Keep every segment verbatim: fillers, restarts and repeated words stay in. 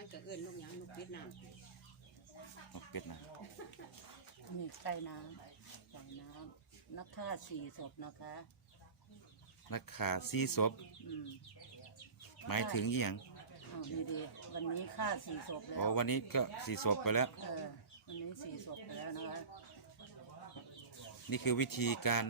ยังจะเอื้อนนกยังนกเป็ดน้ำนกเป็ดน้ำนี่ไก่น้ำไก่น้ำนักฆ่าสี่ศพนะคะนักฆ่าสี่ศพหมายถึงอีหยังอ๋อดีดีวันนี้ฆ่าสี่ศพแล้วอ๋อวันนี้ก็สี่ศพไปแล้วเออวันนี้สี่ศพไปแล้วนะคะนี่คือวิธีการ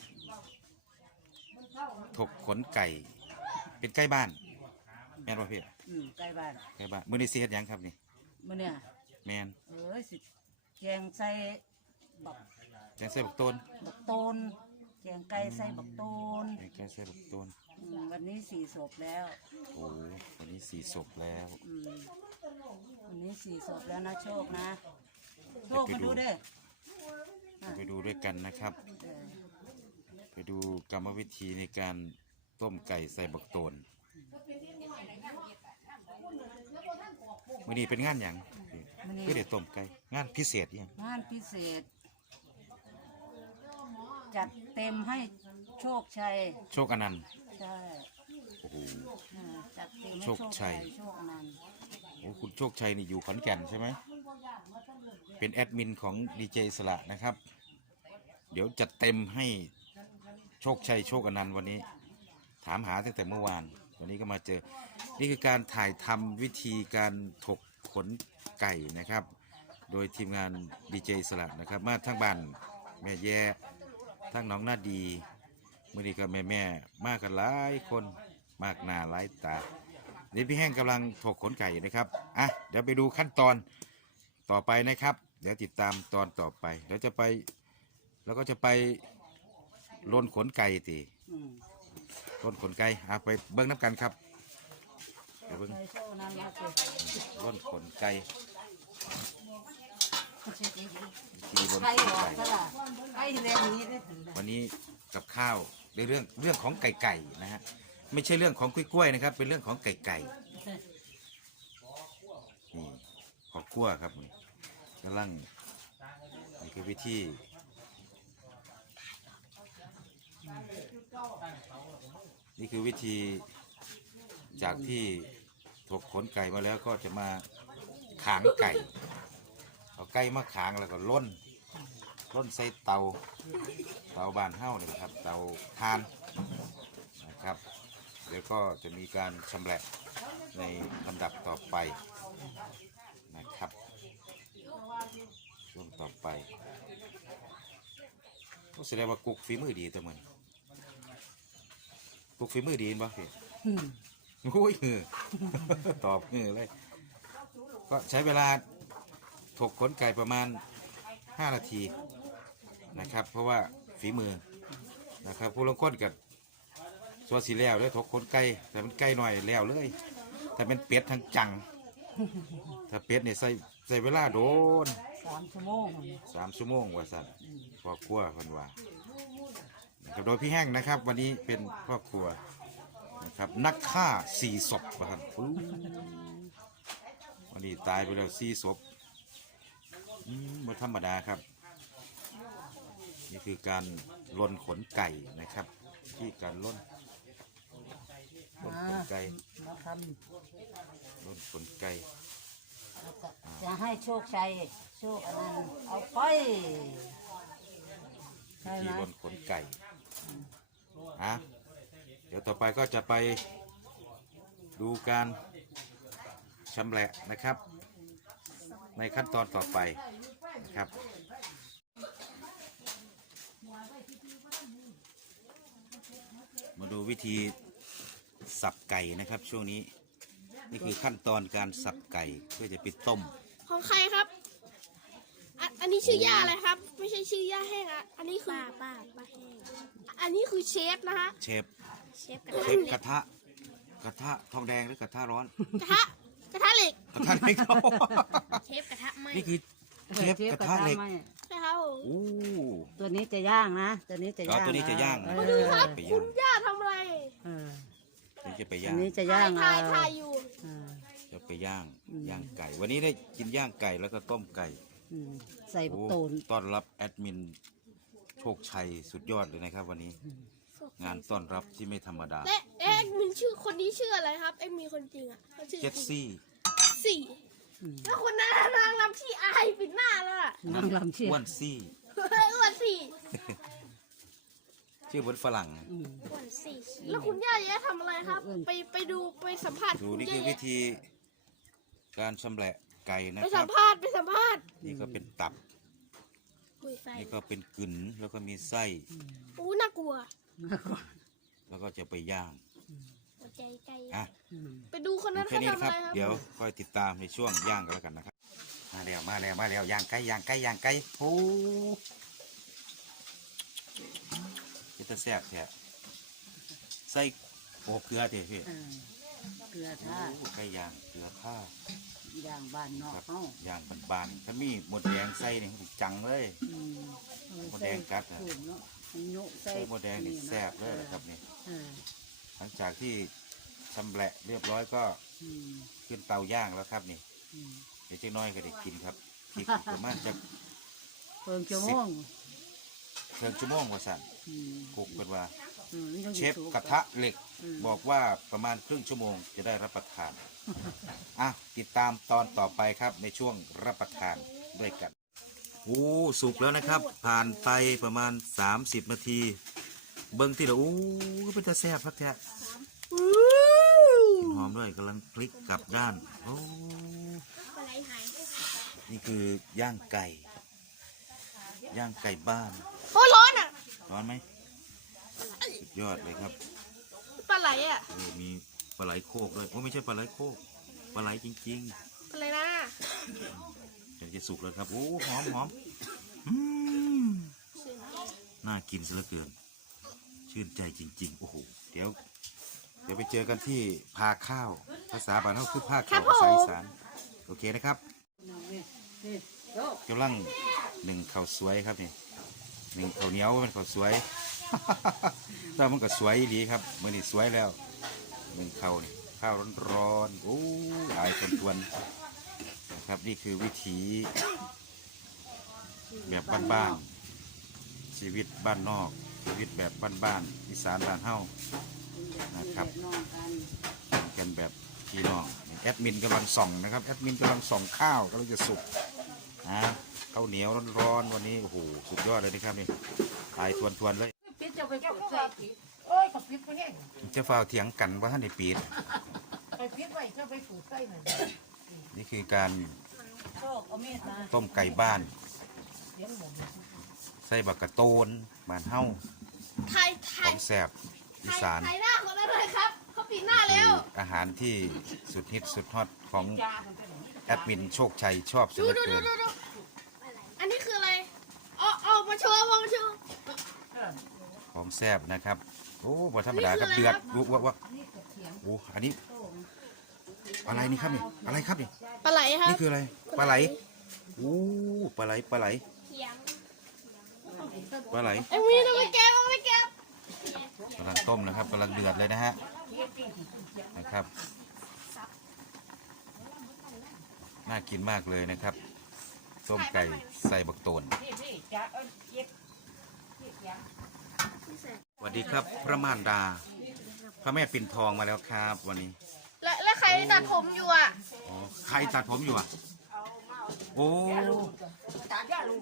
ถกขนไก่เป็นใกล้บ้านแม่นป่ะพี่อืมใกล้บ้านใกล้บ้านมื้อนี้สิเฮ็ดหยังครับนี่มื้อเนี่ยแม่นเอ้ยสิแกงใส่บักแกงใส่บักต้นบักต้นแกงไก่ใส่บักต้นแกงไก่ใส่บักต้นวันนี้สี่ศพแล้วโอ้วันนี้สี่ศพแล้ววันนี้สี่ศพแล้วนะโชคนะโชคมาดูเด้อไปดูด้วยกันนะครับไปดูกรรมวิธีในการต้มไก่ใส่บักโตนวันนี้เป็นงานอย่างคือเด็ดต้มไก่งานพิเศษยังงานพิเศษจัดเต็มให้โชคชัยโชคอนันต์ใช่โอ้โหจัดเต็มให้โชคชัยโชคอนันต์โอ้คุณโชคชัยนี่อยู่ขอนแก่นใช่ไหมเป็นแอดมินของดีเจสละนะครับเดี๋ยวจัดเต็มให้โชคชัยโชคอนันต์วันนี้ถามหาตั้งแต่เมื่อวานวันนี้ก็มาเจอนี่คือการถ่ายทำวิธีการถกขนไก่นะครับโดยทีมงานดีเจสละนะครับมาทั้งบ้านแม่แย่ทั้งน้องหน้าดีมื่อนี้ก็แม่แม่มากกันหลายคนมากหน้าหลายตาเดี๋ยวพี่แห้งกำลังถกขนไก่นะครับอ่ะเดี๋ยวไปดูขั้นตอนต่อไปนะครับเดี๋ยวติดตามตอนต่อไปเดี๋ยวจะไปแล้วก็จะไปลนขนไก่ตีลนขนไก่อ่ะไปเบิ้งน้ำกันครับไปเบิ้งลนขนไก่ทีลนขนไก่วันนี้กับข้าวในเรื่องเรื่องของไก่ไก่นะฮะไม่ใช่เรื่องของกล้วยๆนะครับเป็นเรื่องของไก่ไก่นี่ขอบคั่วครับนี่กำลังนี่คือวิธีนี่คือวิธีจากที่ถกขนไก่มาแล้วก็จะมาขางไก่เอาไก่มาขางแล้วก็ล้นล้นใส่เตาเตาบานเฮ้าเนี่ยครับเตาทานนะครับเดี๋ยวก็จะมีการชำแหละในลำดับต่อไปนะครับช่วงต่อไปก็แสดงว่ากุ๊กฝีมือดีแต่เหมือนกุ๊กฝีมือดีป่ะพี่โอ้ยเออตอบเออเลยก็ใช้เวลาถกขนไก่ประมาณห้านาทีนะครับเพราะว่าฝีมือนะครับผู้ลงค้นกับส่วนสีแล้วเลยถกขนไก่แต่มันไก่หน่อยแล้วเลยแต่เป็นเป็ดทั้งจังถ้าเป็ดเนี่ยใส่ใส่เวลาโดนสามชั่วโมงสามชั่วโมงว่าสั่นพ่อครัวพันว่าโดยพี่แห้งนะครับวันนี้เป็นพ่อครัวนะครับนักฆ่าสี่ศพว่าสั่นวันนี้ตายไปแล้วสี่ศพไม่ธรรมดาครับนี่คือการลนขนไก่นะครับที่การลนลนขนไก่ลนขนไก่จะให้โชคชัยโชคอนันต์เอาไปที่ลนขนไก่อ่ะเดี๋ยวต่อไปก็จะไปดูการชำแหละนะครับในขั้นตอนต่อไปนะครับมาดูวิธีสับไก่นะครับช่วงนี้นี่คือขั้นตอนการสับไก่เพื่อจะไปต้มของใครครับอันอันนี้ชื่อย่าอะไรครับไม่ใช่ชื่อย่าแห้งอ่ะอันนี้คือป้าป้าป้าแห้งอันนี้คือเชฟนะฮะเชฟเชฟกระทะกระทะทองแดงหรือกระทะร้อนกระทะกระทะเหล็กกระทะเหล็กเชฟกระทะไหมนี่คือเชฟกระทะเหล็กใช่ครับโอ้ตัวนี้จะย่างนะตัวนี้จะย่างตัวนี้จะย่างคุณย่าทำอะไรนี่จะไปย่างนี้จะย่างถ่ายถ่ายอยู่จะไปย่างย่างไก่วันนี้ได้กินย่างไก่แล้วก็ต้มไก่ใส่บักโตนต้อนรับแอดมินโชคชัยสุดยอดเลยนะครับวันนี้งานต้อนรับที่ไม่ธรรมดาและแอดมินชื่อคนนี้ชื่ออะไรครับแอดมินคนจริงอ่ะเจสซี่สี่แล้วคนนั้นนางรำที่อายปิดหน้าแล้วอะนางลำเชียอ้วนซี่อ้วนสี่ชื่อบนฝรั่งอืมอ้วนสี่แล้วคุณย่าแย้ทำอะไรครับ ไปไปดูไปสัมภาษณ์ดูคุณนี่ย่าคือแย้วิธีการชำแหละไก่นะไปคสัรับมภาษณ์ไปสัมภาษณ์นี่ก็เป็นตับอุ้ยไส้นี่ก็เป็นกึ๋นแล้วก็มีไส้อู้น่ากลัวแล้วก็จะไปย่างหัวใจไก่อ่ะอืมไปดูคนนั้นแค่เขานี้ทำนะคอะรับไรครับเดี๋ยวค่อยติดตามในช่วงย่างกันแล้วกันนะครับ มาแล้วมาแล้วมาแล้วย่างไก่ย่างไก่ย่างไก่โอ้ยจะแซ่บแท้ใส่โอบเกลือเถอะพี่เออเกลือท่าโอ้ไก่ย่างเกลือท่าย่างบ้านนอกครับเฮาย่างบานๆถ้ามีหมดแดงใส่นี่ถูกจังเลยอืมหมดแดงกัดอะสูตรเนาะโยกใส่ใส่หมดแดงนี่แซ่บเลยนะครับนี่เออหลังจากที่ชำแหละเรียบร้อยก็อืมขึ้นเตาย่างแล้วครับนี่อืมเดี๋ยวเจ๊น้อยก็ได้กินครับอีกประมาณจะเพิ่มจะม่วงเชิงชั่วโมงกว่าสั่นอืมกุกเป็นว่าอืมมันต้องเชอยู่ฟสูงกระทะเหล็กอืมบอกว่าประมาณครึ่งชั่วโมงจะได้รับประทาน อ่ะติดตามตอนต่อไปครับในช่วงรับประทานด้วยกันโอ้สุกแล้วนะครับ ผ่านไปประมาณ สามสิบ นาที เบิ้งที่ละอู้เป็นตาแซ่บครับแท้หอมด้วยกำลังพลิกกลับด้านโอ้นี่คือย่างไก่ ย่างไก่บ้านโอ้ร้อนอ่ะร้อนไหมสุดยอดเลยครับปลาไหลอ่ะนี่มีปลาไหลโคกด้วยโอ้ไม่ใช่ปลาไหลโคกปลาไหลจริงปลาไหลนะๆจะจะสุกแล้วครับโอ้หอมหอมอืมน่ากินซะเหลือเกิน ชื่นใจจริงๆโอ้โหเดี๋ยว เดี๋ยวไปเจอกันที่พาข้าวภาษาบ้านเขาคือพาข้าวภาษาอีสานโอเคนะครับนี่โยกกำลังหนึ่งข้าวสวยครับนี่หนึ่งข้าวเหนียวเป็นข้าวสวย แต่มันก็สวยดีครับมื่อนี้สวยแล้วหนึ่งข้าวนี่ข้าวร้อนๆโอ้หลายคนทวนๆนะครับนี่คือวิถีแบบบ้านๆชีวิตบ้านนอกชีวิตแบบบ้านๆอีสานบ้านเฮานะครับน้องกันกันแบบพี่น้องแอดมินกำลังส่องนะครับแอดมินกำลังส่องข้าวกำลังจะสุกนะข้าวเหนียวร้อนๆวันนี้โอ้โหสุดยอดเลยนะครับนี่ตายทวนๆเลยปิดจะไปเปิดใส่โอ้ยกับพิษไปแห้งจะฝ้าวเถียงกันว่าท่านในปีดไปพิษไว้จะไปฝูดไส้หน่อยนี่คือการโชคเอามีดมาต้มไก่บ้านเลี้ยงหมูใส่บักกะโตนบ้านเฮาไทยไทขยองแสบอีไทยสานไทยหน้าคนนั้นเลยครับเขาปิดหน้าคืแล้วออาหารที่สุดฮิตสุดฮอตของจ้ามันเป็นแอดมินโชคชัยชอบเสีดูยเหลือดูดูเกินดูดูอันนี้คืออะไรเอาเอามาโชว์เอามาโชว์ของแซบนะครับโอ้บ่ธรรมดาครับเดือดวุ้ววะโอ้อันนี้อะไรนี่ครับนี่อะไรครับนี่ปลาไหลครับนี่คืออะไรปลาไหลโอ้ปลาไหลปลาไหลเถียงปลาไหลไอ้มีนเอาไปแก้เอาไปแก้กำลังต้มนะครับกำลังเดือดเลยนะฮะนะครับน่ากินมากเลยนะครับต้มไก่ใส่บักโตนนี่นี่จ้าเออเย็บนี่จ้าสวัสดีครับพระมารดา พระแม่ปิ่นทองมาแล้วครับ วันนี้และและใครตัดผมอยู่อ่ะอ๋อใครตัดผมอยู่อ่ะโอ้ตาย่าลู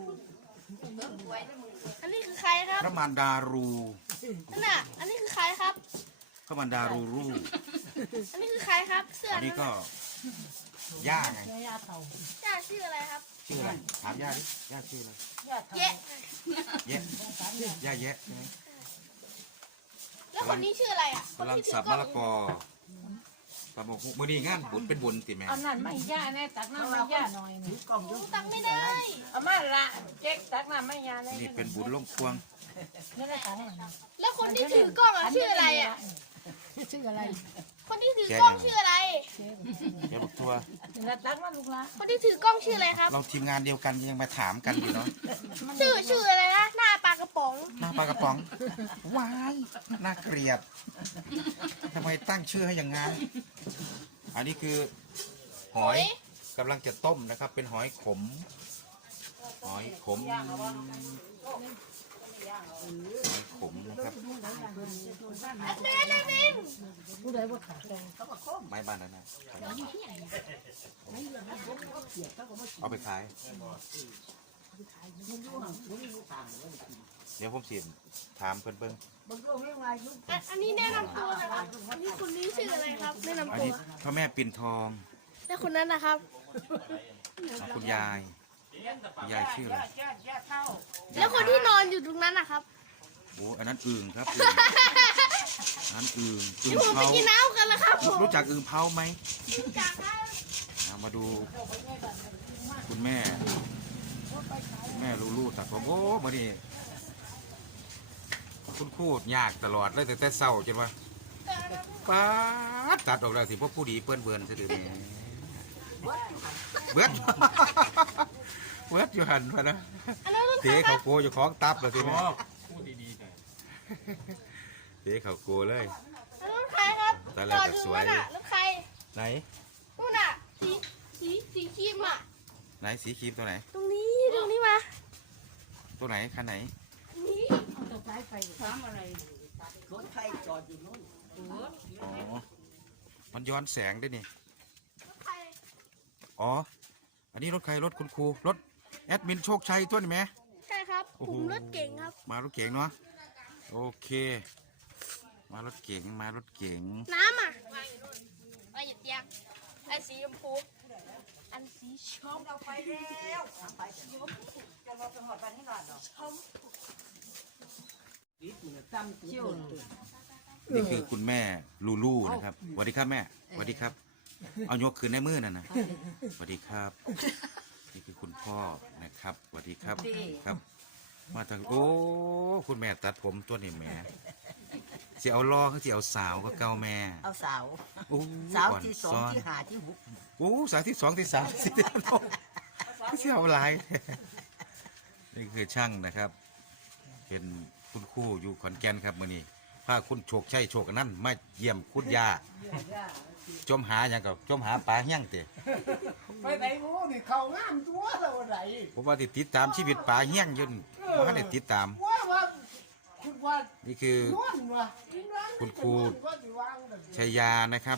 อันนี้คือใครครับพระมารดารูนั่นน่ะอันนี้คือใครครับพระมารดารูรูอันนี้คือใครครับเสื้ออันนั้นี้นก็น่ะย่าไงย่าเต่าย่าชื่ออะไรครับชื่ออะไรถามย่าดิย่าชื่ออะไรย่าเต่าเยะแยะย่าแยะใช่ไหมแล้วคนนี้ชื่ออะไรอ่ะคนกำลังที่ถืสับกล้มะองละกอตำบกหุ่งมือนี้งานบุญเป็นบุญติแม่เอานั่นไม่ย่าแน่ตักน้ำไม่ย่าหน่อยนี่หนูตังไม่ได้เอามาละเจ๊กตักน้ำไม่ย่าเลยนี่เป็นบุญล่มควงไม่ได้ตักแล้วคนที่ถือกล้องอ่ะชื่ออะไรอ่ะชื่ออะไรคนที่ถือกล้องชื่ออะไรแกบอกทัวแล้วตักมาลูกละคนที่ถือกล้องชื่ออะไรครับเราทีมงานเดียวกันยังมาถามกันอยู่เนาะชื่อชื่ออะไรนะหน้าปลากระป๋องหน้าปลากระป๋องว้ายน่าเกลียดทำไมตั้งชื่อให้อย่างงั้นอันนี้คือหอยกำลังจะต้มนะครับ เป็นหอยขม หอยขมหอยขมนะครับเบนเบนผู้ใดอะไรบ่ขาดเลยไม้บ้านนั้นนะเอาไปขายเดี๋ยวผมสิถามเพิ่นเบิ่งอ่ะอันนี้แนะนำตัวนะครับอันนี้คุณนี่ชื่ออะไรครับ แนะนำอันตัวนี้พ่อแม่ปิ่นทองและคนนั้นนะครับคุณยายคุณยายชื่ออะไรแล้วคนที่นอนอยู่ตรงนั้นนะครับโอ้อันนั้นอึ่งครับอึ่งอันนั้นอึ่งอึ่เดี๋ยงวผมไปเผากินน้ำกันแล้วครับผมรู้จักอึ่งเผาไหมจากครับเอามาดูคุณแม่คุณแม่ลูๆตัดผมโอ้มานี่คุณครูยากตลอดเลยแต่แต่เศร้าจนว่าป้าดตัดออกแล้วสิพวกผู้ดีเปื้อนเบือนซะดือแม่เบิด เบิดอยู่หันมานะอันนั้นรุ่นเตะใครครัเขาบโกอยู่ของตับเลยสิแม่พูดดีๆหน่อยเตะเขาโกเลยอันนั้นรุ่นใครครับตอนแรกก็สวยจอดอนั่นน่ะรุ่นใครไหนนู่นน่ะสีสีสีครีมอ่ะไหนสีครีมตัวไหนตรงนี้ตรงนี้มาตัวไหนคันไหนนี่ถามอะไรรถใครจอดอยู่นู้นอ๋อมันย้อนแสงด้วยนี่รถใครอ๋ออันนี้รถใครรถคุณครูรถแอดมินโชคชัยตัวนี่ไหมใช่ครับโอ้ผโหมรถเก่งครับมารถเก๋งเนาะโอเค มารถเก๋งมารถเก๋งน้ำอ่ะวางอยู่นู่นวางอยู่เตียงอันสีชมพูอันสีชมพูไปแล้วไปจะรอจนหมดวันนี้หลอดหรอเชี่ยวนี่คือคุณแม่ลูลูนะครับสวัสดีครับแม่สวัสดีครับ เอายกคืนในมือนั่นนะสวัสดีครับ นี่คือคุณพ่อนะครับสวัสดีครับครับ มาทางโอ้คุณแม่ตัดผมตัวนี้แม่สิเอาล้อเขาสิเอาสาวก็เก่าแม่เอาสาวโอ้สาวก่นที่สองซ้นที่หาที่หุบโอ้สาวที่สองที่สามที่สี่ที่เสียวหลาย นี่คือช่างนะครับ เป็นคุณครูอยู่ขอนแก่นครับมื่อนี้พาคุณโชคชัยโชคอนั่นต์มาเยี่ยมคุณยาจมหาอย่างกับจมหาปลาเหี้ยงเตะไปไหนโอ้นี่เขางามตัวเราไหนผมว่าติดติดตามชีวิตปลาเหี้ยงอยืนว่าได้ติดตามว่าว่าคุณว่านี่คือนวลว่ะคุณครูว่าสิวางแบบชัยยานะครับ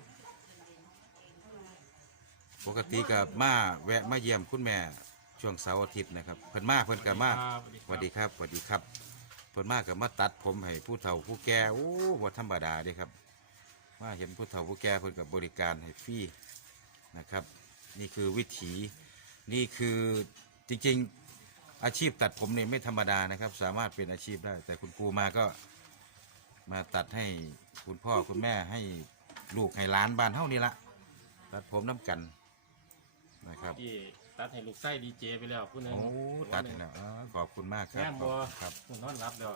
ปกติกับมาแวะมาเยี่ยมคุณแม่ช่วงเสาร์อาทิตย์นะครับเพิ่นมาเพิ่นกับมาสวัสดีครับสวัสดีครับเพิ่นมากับมาตัดผมให้ผู้เฒ่าผู้แก่โอ้บ่ธรรมดาเด้ครับมาเห็นผู้เฒ่าผู้แก่เพิ่นกับบริการให้ฟรีนะครับ นี่คือวิถีนี่คือจริงๆอาชีพตัดผมเนี่ยไม่ธรรมดานะครับ สามารถเป็นอาชีพได้ แต่คุณครูมาก็มาตัดให้คุณพ่อคุณแม่ให้ลูกให้หลานบ้านเฮานี่ละตัดผมน้ำกันนะครับที่ตัดให้ลูกไส้ดีเจไปแล้วผู้หนึงโอ้ตัดให้แล้วอ๋อขอบคุณมากครับแง่ขบัอบวคุณครับผมนอนรับแล้ว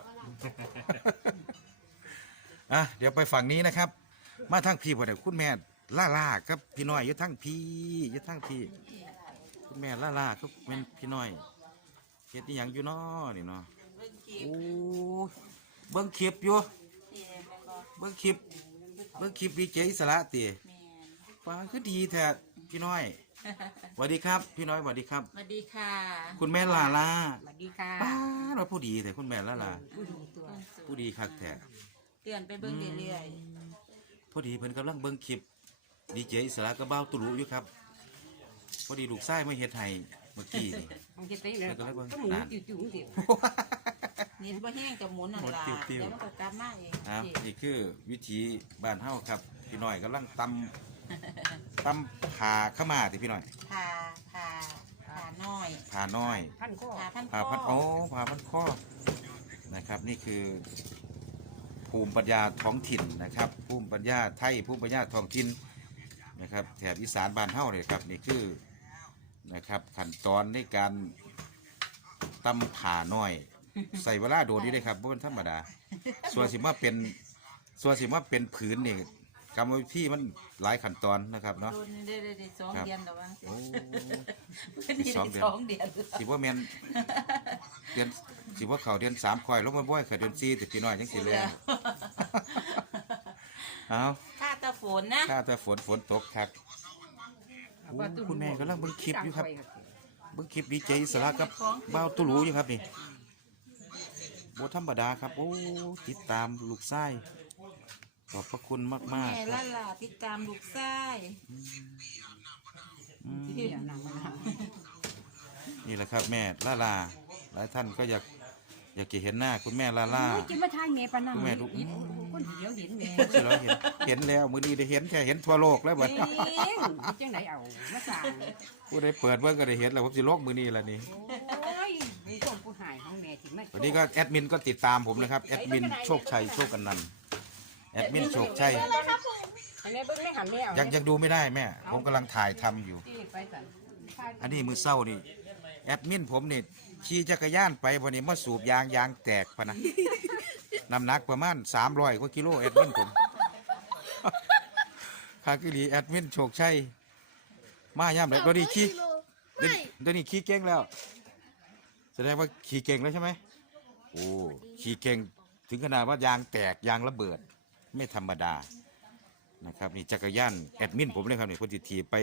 อ่ะเดี๋ยวไปฝั่งนี้นะครับ มาทั้งพี่บ่ได้คุณแม่ล่าล่าครับพี่น้อยอยู่ทั้งพี่อยู่ทั้งพี่คุณแม่ล่าล่าครับเป็นพี่น้อยเฮ็ดอีหยังอยู่น้อนี่เนาะโอ้เบิ่งคลิปอยู่เบิ่งคลิปเบิ่งคลิปดีเจอิสระติฟังคือดีแท้พี่น้อยสวัสดีครับ พี่น้อยสวัสดีครับสวัสดีค่ะคุณแม่ล่าล่าสวัสดีค่ะป้าเราผู้ดีแต่คุณแม่ล่าล่าผู้ดีตัวผู้ดีคักแท้เตือนไปเบิ่งเรื่อยพอดีเพิ่นกำลังเบิ่งคลิปดีเจอิสระกับเบ้าตุลุอยู่ครับ พอดีลูกชายมาเฮ็ดให้เมื่อกี้นี่มันจะตีเลยเพิ่นก็เลยเบิ่งก็หมุนนานจู่ๆเดียวๆนี่บ่แห้งจะหมุนนั่นล่ะหมุนติ้วๆเดี๋ยวมันก็กลับมาเองครับนี่คือวิถีบ้านเฮาครับ พี่น้อยกำลังตำตำผ่าข้าวหมาที่พี่น้อยพาพาพาน้อยผ่าน้อยพันข้อพาพันผ่าข้พันอโอ้ผ่าพันข้อนะครับ นี่คือภูมิปัญญาท้องถิ่นนะครับ ภูมิปัญญาไทยภูมิปัญญาท้องถิ่นนะครับแถบอีสานบ้านเฮาเลยครับนี่คือนะครับขั้นตอนในการตำผ่าน้อย ใส่เวลาโดนนี่เลยครับเพราะมันธรรมดา ส่วนสิมาเป็นส่วนสิมาเป็นผืนนี่กรรมวิธีมันหลายขั้นตอนนะครับเนาะโดนได้ได้ได้สองครับเดือนแล้วว่าโอ้นี่ได้สองเดือนสองเดือนสิว่าแมนเดือนสิว่าเขาเดือนสามคอยลงมาบ่อยเขาเดือนสี่แต่พี่น้อยยังสิแลงเอาถ้าตะฝนนะถ้าแต่ฝนฝนตกครับโอ้คุณแม่กำลังเบิ่งคลิปอยู่ครับเบิ่งคลิปดีเจอิสระกับบ้าวตุลูอยู่ครับนี่บ่ธรรมดาครับโอ้ติดตามลูกชายขอบพระคุณมากแม่ๆคละรับล่ะติดตามลูกชายอืมเดี๋ยวหนังมันหานี่แหละครับแม่ลาลาหลายท่านก็อยากอยากจะเห็นหน้าคุณแม่ลาลากินมาทายเมย์ปานนั่งคุณแม่ลูกอีกคนเดียวเห็นแม่ที่เราเห็นเห็นแล้วมือนี้ได้เห็นแค่เห็นทั่วโลกแล้วบัดเองจังไหนเอามาสั่งผู้ได้เปิดเบิ่งก็ได้เห็นแล้วผมสิโลกมือนี้ละนี่โอ้ยมีคนผู้หายของแม่ที่ไม่วันนี้ก็แอดมินก็ติดตามผมนะครับแอดมินโชคชัยโชคอนันต์แอดมินโชคชัยอันนี้เบิ่งไม่หันไม่เอายังยังดูไม่ได้แม่ผมกำลังถ่ายทำอยู่ที่ไปสั่นอันนี้มือเศร้านี่แอดมินผมนี่ขี่จักรยานไปวันนี้มาสูบยางยางแตกพะนะ น้ำหนักประมาณสามร้อยกว่ากิโลแอดมินผม คากิลีแอดมินโชคชัยมาย่ำเลยตัวนี้ขี่ไม่ตัวนี้ขี่เก่งแล้ว แสดงว่าขี่เก่งแล้วใช่ไหมโอ้ขี่เก่งถึงขนาดว่ายางแตกยางระเบิดไม่ธรรมดานะครับนี่จักรยานแอดมินผมเลยครับนี่คนติดทีไป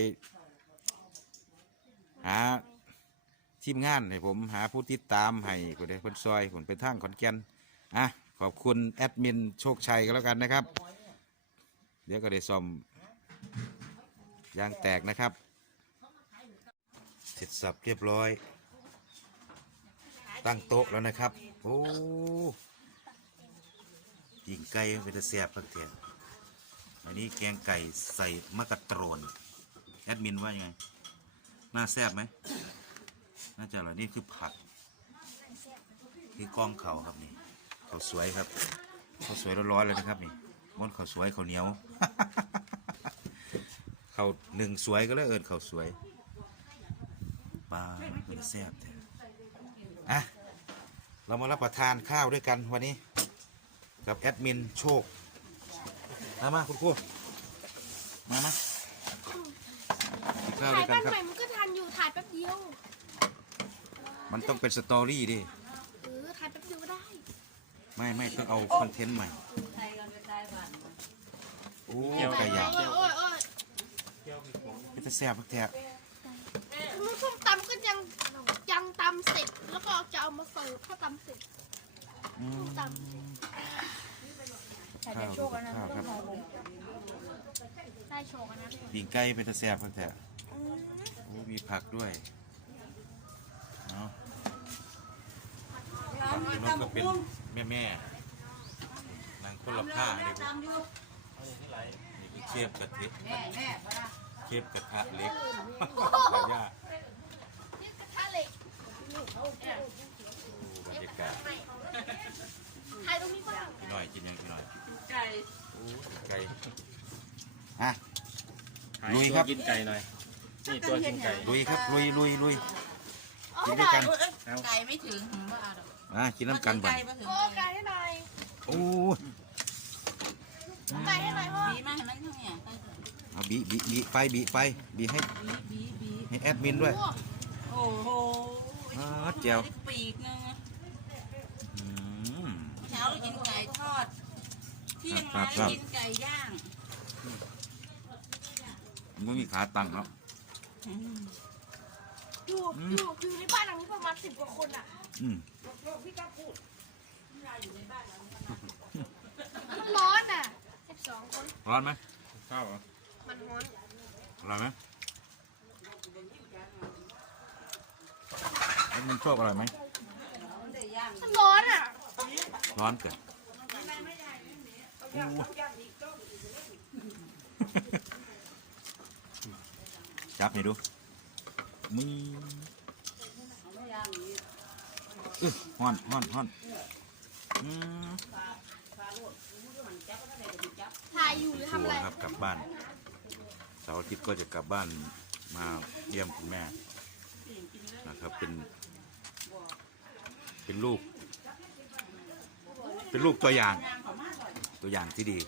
หาทีมงานให้ผมหาผู้ติดตามให้คนใดคนซอยคนไปทางขอนแก่นอ่ะขอบคุณแอดมินโชคชัยก็แล้วกันนะครับ เดี๋ยวก็ได้ซ่อมยางแตกนะครับเสร็จสับเรียบร้อย ตั้งโต๊ะแล้วนะครับโอ้ยิงไก่เป็นตะแซ่บพักเทียนอันนี้แกงไก่ใส่มะกะโตรนแอดมินว่ายังไงน่าแซ่บไหมน่าจะอร่อยนี่คือผักคือกล้องเขาครับนี่เขาสวยครับเขาสวยร้อนๆเลยนะครับนี่ม้วนเขาสวยเขาเหนียว เขาหนึ่งสวยก็เลยเอิญเขาสวยปลาเป็นแซ่บแท้อ่ะเรามารับประทานข้าวด้วยกันวันนี้กับแอดมินโชคมามาคุณครูมามากินข้าวด้ถ่าวย ยกับ้าน นครับใหม่มันก็ทันอยู่ถ่ายแป๊บเดียวมันต้องเป็นสตอรี่ดิเออถ่ายแป๊บเดียวก็ได้ไม่ไม่ต้องเอาคอนเทนต์ใหม่โอ้ไก่ย่างโอ้ยโอ้ยโอ้ยเป็นตะแซ่บพักแท้ลูกส้มตำก็ยังยังตำเสร็จแล้วก็จะเอามาเสิร์ฟถ้าตำเสร็จอืมตข้าวข้าวครับำได้โชว์กันนะปิ่งไก่เป็นตะแซ่บพักแท้โอ้มีผักด้วยเนาะฝั่งนู้นก็เป็นแม่แม่นางคนละผ้าเลยนี่คือเชฟกระเทะเชฟกระทะเล็กหลายอย่างนี่กระทะเหล็กโอ้บรรยากาศถ่ายตรงนี้บ้างพี่หน่อยกินยังพี่หน่อยไก่โอ้ไก่อ่ะลุยครับกินไก่หน่อย นี่ตัวกินไก่ลุยครับลุยลุยลุยโอ้กินด้วยไก่กันไก่ไม่ถึงผมว่าดอกอ่ะกินน้ำกันบ่ไก่มาถึงโอ้ไก่ให้หน่อยโอ้ไก่ให้หน่อยพ่อบีมาให้มันเท่านี้ไก่ถึงเอาบีบีบีไฟบีไฟบีให้บีบีบีให้แอดมินด้วยโอ้โอ้โหอ๋อเจียวได้ปีกนึงอืมเช้าเรากินไก่ทอดเที่ยงมาได้กินไก่ย่างมันไม่มีขาตั้งเนาะอยู่อยู่อยู่ในบ้านหลังนี้ประมาณสิบกว่าคนอ่ะอืมมันร้อนอ่ะสิบสองคนร้อนไหมข้าวเหรอมันร้อนอร่อยไหมแอดมินโชคอร่อยไหมมันร้อนอ่ะร้อนเกินโอ้จับให้ดูมีอื้อฮ้อนฮ้อนฮ้อนอืมถ่ายอยู่หรือทำอะไรครับกลับบ้านเสาร์อาทิตย์ก็จะกลับบ้านมาเยี่ยมคุณแม่นะครับเป็น เป็นลูก เป็นลูกตัวอย่างตัวอย่างที่ดี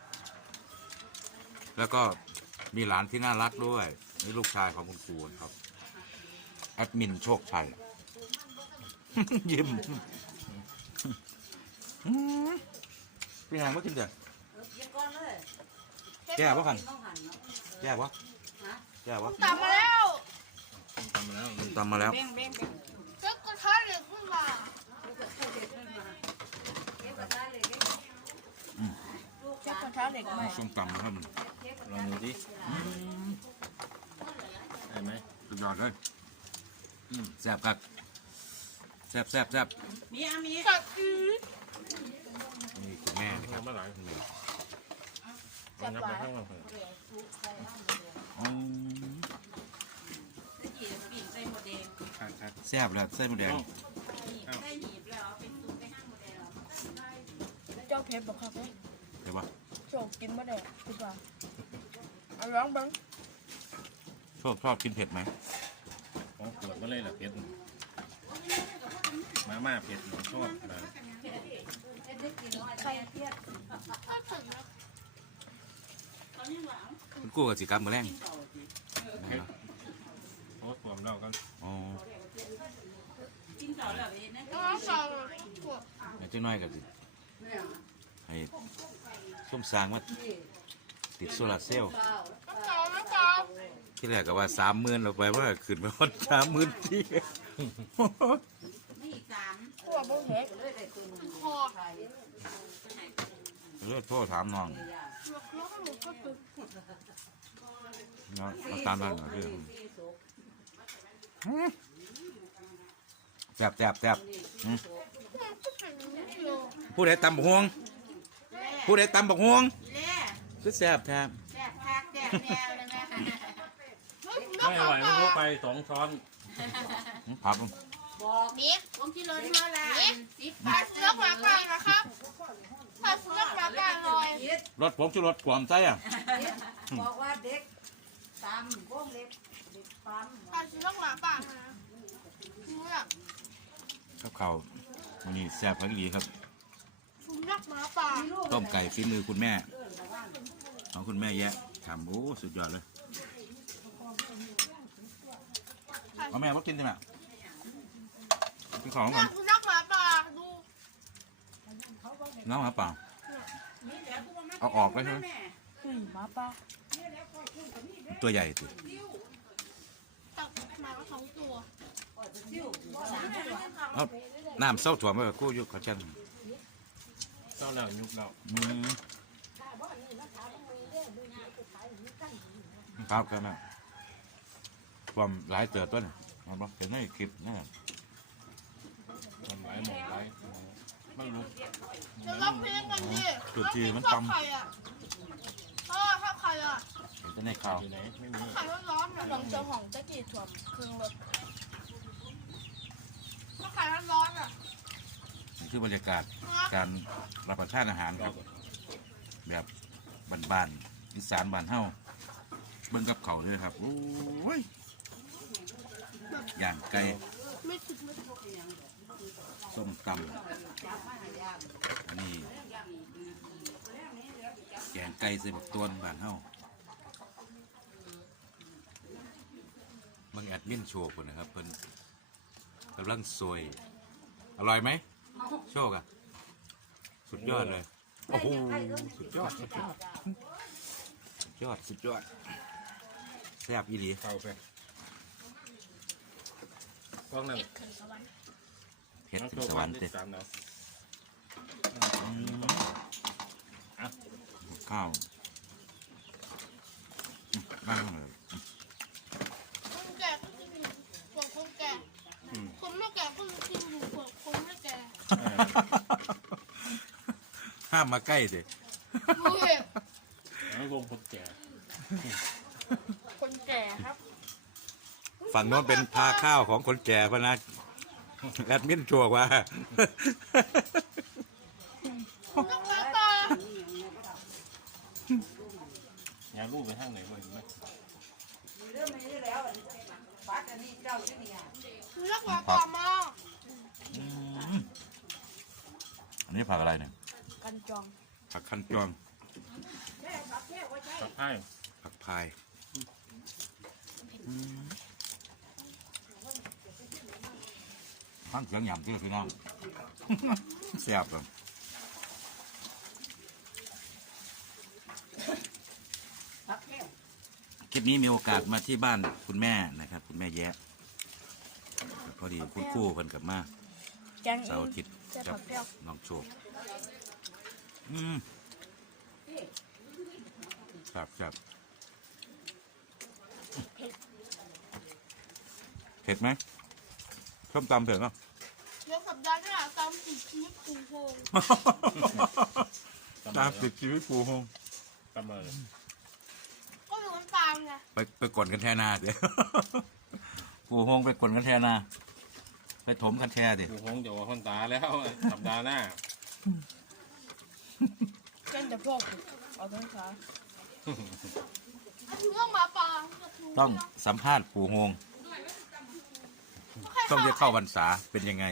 แล้วก็มีหลานที่น่ารักด้วยนี่ลูกชายของคุณครูครับแอดมินโชคชัย ยิ้มพี่หางมากินเดี๋ยวแก่ปะคันแก่ปะแก่ปะตามมาแล้วทำมาแล้วตำมาแล้วเบ้งเบ้งเบ้งก็กระทะเหล็กขึ้นมาเก็บกระทะเลยเก็บลูกจานเช้าเด็กไหมส้มตำนะครับลองดูดิได้ไหมสุดยอดเลยอืมแซ่บครับแซ่บแซ่บแซ่บมีอามีสักอือนี่คุณแม่นะคทำรับมาหลายเอานับไปข้างล่างเลยอืมปิ่นใส่หมดแดงครับครับแซ่บแล้วไส้หมูแดงใส่หีบแล้วเอาไปซุปไปห้างหมดแดงเจ้าเพชรบอกครับเดี๋ยวปะโชคกินมาได้ดีกว่าเอาร้องบ้างชอบชอบกินเผ็ดไหมของเกิดมาเลยแหละเผ็ดมาม่าเผ็ดหนูชอบนะคุณกู้กับสิกรรมมือแรงนะครับโอ้ตัวเราก็อ๋อกินต่อแล้วเองนะน้องฟังแล้วเจ้าน้อยกับสิให้ส้มสร้างว่าติดโซลาร์เซลล์น้องฟังน้องฟังที่แรกก็ว่าสามหมื่นเราไปว่าขึ้นมาวันสามหมื่นที่นี่สามขวบบุ้งเห็ดคอเลือดโทษถามน้องแล้วก็หมูก็ตึกเนาะเอาตามนั้นเหรอเรื่องแซ่บแซ่บแซ่บอืมผู้ใดตำบักฮวงผู้ใดตำบักฮวงเล่คือแซ่บแท้แดดคักแดดแนวเลยแม่ไม่อร่อยไม่รู้ไปสองช้อนอืมผักบอกนี่ผมที่รถเท่าไหร่สิบผัดเลือกหมากลางนะครับผัดเลือกหมากลางหน่อยรสผมชูรสกวามใจอ่ะบอกว่าเด็กตำวงเล็บเด็กปั๊มผัดเลือกหมากลางนะเลือกกับข้าววันนี้แซ่บพักดีครับผมเลือกหมาป่าต้มไก่ฝีมือคุณแม่ของคุณแม่แยะทำโอ้สุดยอดเลยเอาแม่มากินใช่ไหมกินของก่อนเลือกหมาป่าดูน้องหาเปล่าเอาออกไปใช่ไหมหมาป่าตัวใหญ่สิตักหมาก็สองตัวเอาน้ำเศร้าถั่วมาคู่อยุคเขาจันเจ้าแล้วยุบแล้วอืมครับกันนะความหลายเติบต้นเอาบ่เห็นในคลิปนี่ทำหลายหมองหลายมันรู้จะรับเพลงกันดิจุดที่มันชอบตำไข่อ่ะพ่อชอบไข่อ่ะเห็นแต่ในข่าวอยู่ไหนไม่มีไข่ร้อนๆนะลองเจอห่องจะกี่ถ่วมเครื่องรถถ้าไข่ร้อนๆอ่ะนี่คือบรรยากาศการรับประทานอาหารครับ แบบบ้านๆอีสานบ้านเฮาเบิ่งกับเขาวเลยครับโอ้ยย่างไก่ไม่ถึงไม่ถึงส้มตำอันนี้แกงไก่ใส่บักตวนบ้านเฮาบางแอดมินโชว์คนนะครับเพิ่นกำลังซวยอร่อยไหมโชคอะสุดยอดเลยโอ้โหสุดยอดสุดยอดสุดยอดสุดยอดแซ่บอีหลีเข้าไปกล้องนั่นเผ็ดถึงสวรรค์เด็ดสามเนาะข้าวอืมบ้างเลยคนแก่ก็กินอยู่ส่วนคนแก่คนไม่แก่ก็กินอยู่ส่วนคนไม่แก่ห้ามมาใกล้สิดูดิแล้ววงคนแก่คนแก่ครับฝั่งโน้นเป็นพาข้าวของคนแก่พะนะแอดมินชัวร์ว่าเลือกหมาป่าอยากรู้ไปทางไหนบ่เห็นไหมเรื่องนี้แล้วบัตรอันนี้เจ้าที่นี่เลือกหมาป่ามาอืมอันนี้ผักอะไรเนี่ยกันจองผักคันจองกับไพ่ผักพายอืมฟังเสียงหยำที่พี่น้อง แซ่บเลยคลิปนี้มีโอกาสมาที่บ้านคุณแม่นะครับ คุณแม่แย้พอดีคุณครู่เพิ่นกลับมาแกงเสาร์อาทิตย์จะกัผับกเปรี้ยวน้องโชคอืมครับครับเผ็ดไหมส้มตำเผ็ดป่ะเดี๋ยวสัปดาห์หน้าตามติดชีวิตครูโฮงตามติดชีวิตปูหงตำเลยก็อยู่กันตามไงไปไปกดกันแทนาเดี๋ยว ปูหงไปกดกันแทนา ไปถมกันแทเดี๋ยวกูคงจะว่าคนตาแล้วสัปดาห์หน้าเป็นแต่พวกเอาต้นขาถือว่าหมาป่าต้องสัมภาษณ์ปูหงต้องจะเข้าพรรษาเป็นยังไง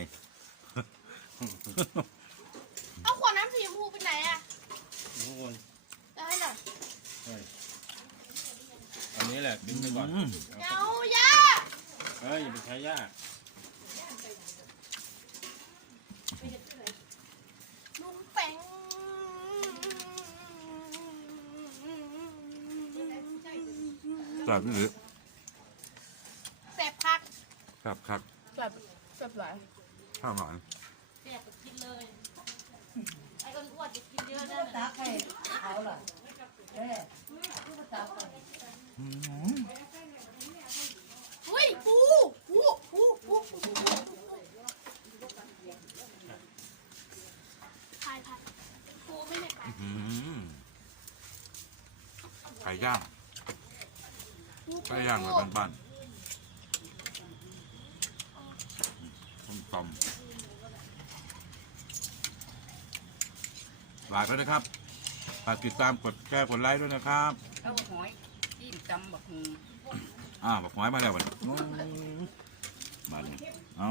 เอาขวดน้ำสีชมพูไปไหนอ่ะทุกคนได้หน่อยเฮ้ยอันนี้แหละกินไปก่อนอืมเงาย่าเฮ้ยอย่าไปใช้ยาลุงแป้งครับหรือแสบพักครับครับแสบแสบหลายข้าวหน่อยตาไข่เอาล่ะเอ้ตาไข่อืมเฮ้ยปูปูปูปูปูปูถ่ายถ่ายปูไม่ได้ถ่ายอืมไก่ย่าง ไก่ย่างแบบบ้านๆต้มตำฝากด้วยนะครับฝากติดตามกดแชร์กดไลค์ด้วยนะครับเอาบักหอยจิ้มจำบักหูอ่าบอกหอยมาแล้ววันนี้มาเลยเอา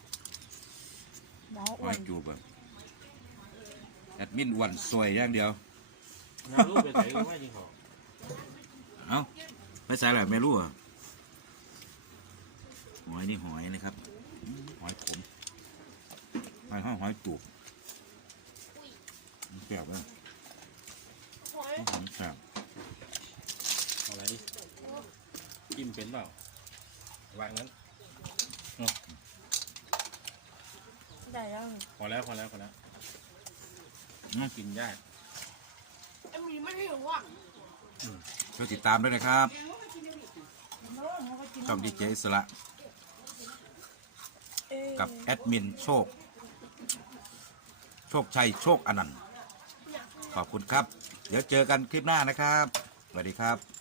หอยจูบแบบแอดมินอ้วันสวยอย่างเดียวน้ารู้ไปใส่ไม่จริงเหรอเอาไม่ใส่อะไรไม่รู้อ่ะหอยนี่หอยนะครับหอยขมหอยห้อยหอยจูบแซ่บเลยหอยหอมแซ่บอะไรจิ้มเป็นเปล่าวางนั้นได้แล้วพอแล้วพอแล้วพอแล้วกินยากไอ้หมีไม่ให้หรอว่ะช่วยติดตามด้วยนะครับช่องดีเจอิสระกับแอดมินโชค โชคชัยโชคอนันต์ขอบคุณครับ เดี๋ยวเจอกันคลิปหน้านะครับ สวัสดีครับ